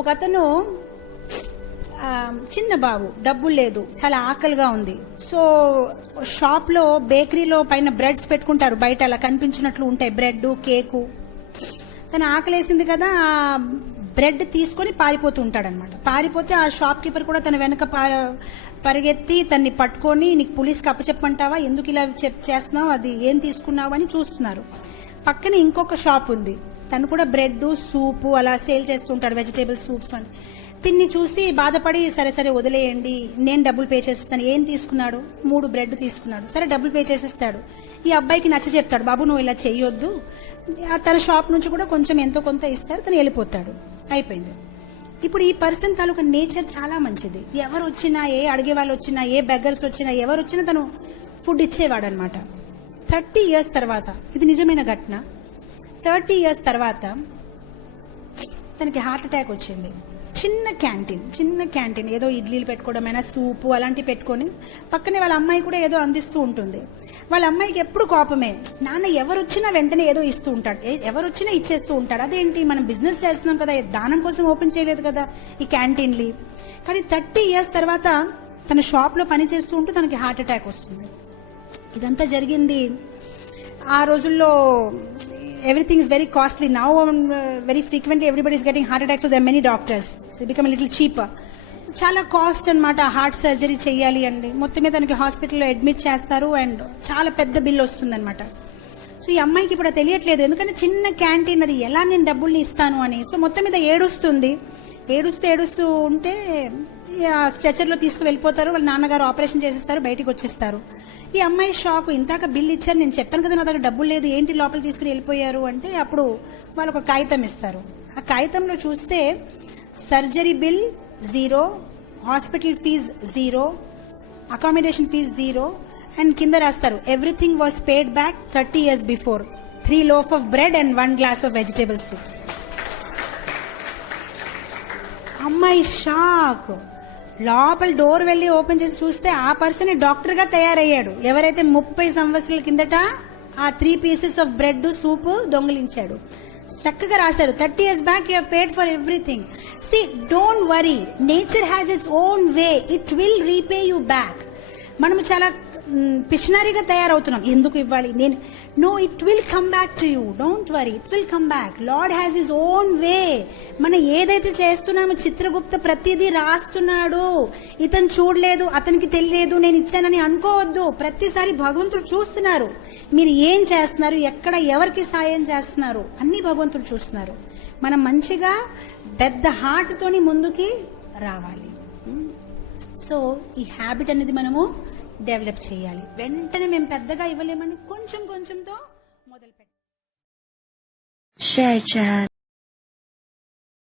ఒక అతను చిన్న బాబు, డబ్బులు లేదు, చాలా ఆకలిగా ఉంది. సో షాప్ లో బేకరీలో పైన బ్రెడ్స్ పెట్టుకుంటారు, బయట అలా కనిపించినట్లు ఉంటాయి బ్రెడ్ కేకు. తన ఆకలేసింది కదా, ఆ బ్రెడ్ తీసుకొని పారిపోతూ ఉంటాడనమాట. పారిపోతే ఆ షాప్ కీపర్ కూడా తన వెనక పరిగెత్తి తన్ని పట్టుకొని, నీకు పోలీస్కి అప్పచెప్పమంటావా, ఎందుకు ఇలా చేస్తున్నావు, అది ఏం తీసుకున్నావు అని చూస్తున్నారు. పక్కన ఇంకొక షాప్ ఉంది, తను కూడా బ్రెడ్ సూపు అలా సేల్ చేస్తుంటాడు, వెజిటేబుల్ సూప్స్ అని. తిన్ని చూసి బాధపడి, సరే సరే వదిలేయండి, నేను డబ్బులు పే చేసేస్తాను. ఏం తీసుకున్నాడు? 3 బ్రెడ్ తీసుకున్నాడు. సరే డబ్బులు పే చేసేస్తాడు. ఈ అబ్బాయికి నచ్చ చెప్తాడు, బాబు నువ్వు ఇలా చెయ్యొద్దు, తన షాప్ నుంచి కూడా కొంచెం ఎంతో కొంత ఇస్తారు, తను వెళ్ళిపోతాడు. అయిపోయింది. ఇప్పుడు ఈ పర్సన్ తాలూకా నేచర్ చాలా మంచిది. ఎవరు వచ్చినా, ఏ అడిగే వాళ్ళు వచ్చినా, ఏ బెగ్గర్స్ వచ్చినా, ఎవరు వచ్చినా తను ఫుడ్ ఇచ్చేవాడు అనమాట. 30 years తర్వాత, ఇది నిజమైన ఘటన, 30 years తర్వాత తనకి హార్ట్ అటాక్ వచ్చింది. చిన్న క్యాంటీన్ ఏదో ఇడ్లీలు పెట్టుకోవడమైనా, సూపు అలాంటివి పెట్టుకొని, పక్కనే వాళ్ళ అమ్మాయి కూడా ఏదో అందిస్తూ ఉంటుంది. వాళ్ళ అమ్మాయికి ఎప్పుడు కోపమే, నాన్న ఎవరు వచ్చినా వెంటనే ఏదో ఇస్తూ ఉంటాడు, ఎవరు వచ్చినా ఇచ్చేస్తూ ఉంటాడు. అదేంటి, మనం బిజినెస్ చేస్తున్నాం కదా, దానం కోసం ఓపెన్ చేయలేదు కదా ఈ క్యాంటీన్లు. కానీ 30 years తర్వాత తన షాప్ లో పని చేస్తూ ఉంటూ తనకి హార్ట్ అటాక్ వస్తుంది. ఇదంతా జరిగింది ఆ రోజుల్లో. Everything is very costly now. Very frequently everybody is getting heart attacks, so there are many doctors, so it become a little cheaper. చాలా కాస్ట్ అన్నమాట. హార్ట్ సర్జరీ చేయాలి అండి, మొత్తం మీద తనకి హాస్పిటల్లో అడ్మిట్ చేస్తారు అండ్ చాలా పెద్ద బిల్ వస్తుంది అనమాట. సో ఈ అమ్మాయికి ఇప్పుడు తెలియట్లేదు, ఎందుకంటే చిన్న క్యాంటీన్, అది ఎలా నేను డబ్బుల్ని ఇస్తాను అని. సో మొత్తం మీద ఏడుస్తూ ఉంటే స్ట్రెచర్ లో తీసుకు వెళ్ళిపోతారు. వాళ్ళ నాన్నగారు ఆపరేషన్ చేసేస్తారు, బయటికి వచ్చేస్తారు. ఈ అమ్మాయి షాక్, ఇంతాక బిల్ ఇచ్చారు, నేను చెప్పాను కదా నా దగ్గర డబ్బులు లేదు, ఏంటి లోపల తీసుకుని వెళ్ళిపోయారు అంటే, అప్పుడు వాళ్ళు ఒక కాగితం ఇస్తారు. ఆ కాగితంలో చూస్తే surgery bill 0, hospital fees 0, accommodation fees 0 and కింద రాస్తారు everything was paid back 30 years before, 3 loaf of bread and 1 glass of vegetable soup. అమ్మాయి షాక్. లోపల డోర్ వెళ్ళి ఓపెన్ చేసి చూస్తే ఆ పర్సన్ డాక్టర్ గా తయారయ్యాడు, ఎవరైతే 30 సంవత్సరాల కిందట ఆ 3 pieces of బ్రెడ్ సూప్ దొంగిలించాడు. చక్కగా రాశారు, 30 years back you have paid for everything. See, don't worry, nature has its own way, it will repay you back. మనము చాలా పిషనరీగా తయారవుతున్నాం, ఎందుకు ఇవ్వాలి నేను, no, it will come back to you, don't worry, it will come back. Lord has his own way. మనం ఏదైతే చేస్తున్నామో, చిత్రగుప్త ప్రతిదీ రాస్తున్నాడు, ఇతను చూడలేదు, అతనికి తెలియలేదు, నేను ఇచ్చానని అనుకోవద్దు. ప్రతిసారి భగవంతుడు చూస్తున్నారు, మీరు ఏం చేస్తున్నారు, ఎక్కడ ఎవరికి సాయం చేస్తున్నారు, అన్ని భగవంతుడు చూస్తున్నారు. మనం మంచిగా పెద్ద హార్ట్ తోని ముందుకి రావాలి. సో ఈ హ్యాబిట్ అనేది మనము డెవలప్ చేయాలి. వెంటనే మేము పెద్దగా ఇవ్వలేమని కొంచెంతో మొదలు పెట్టాలి.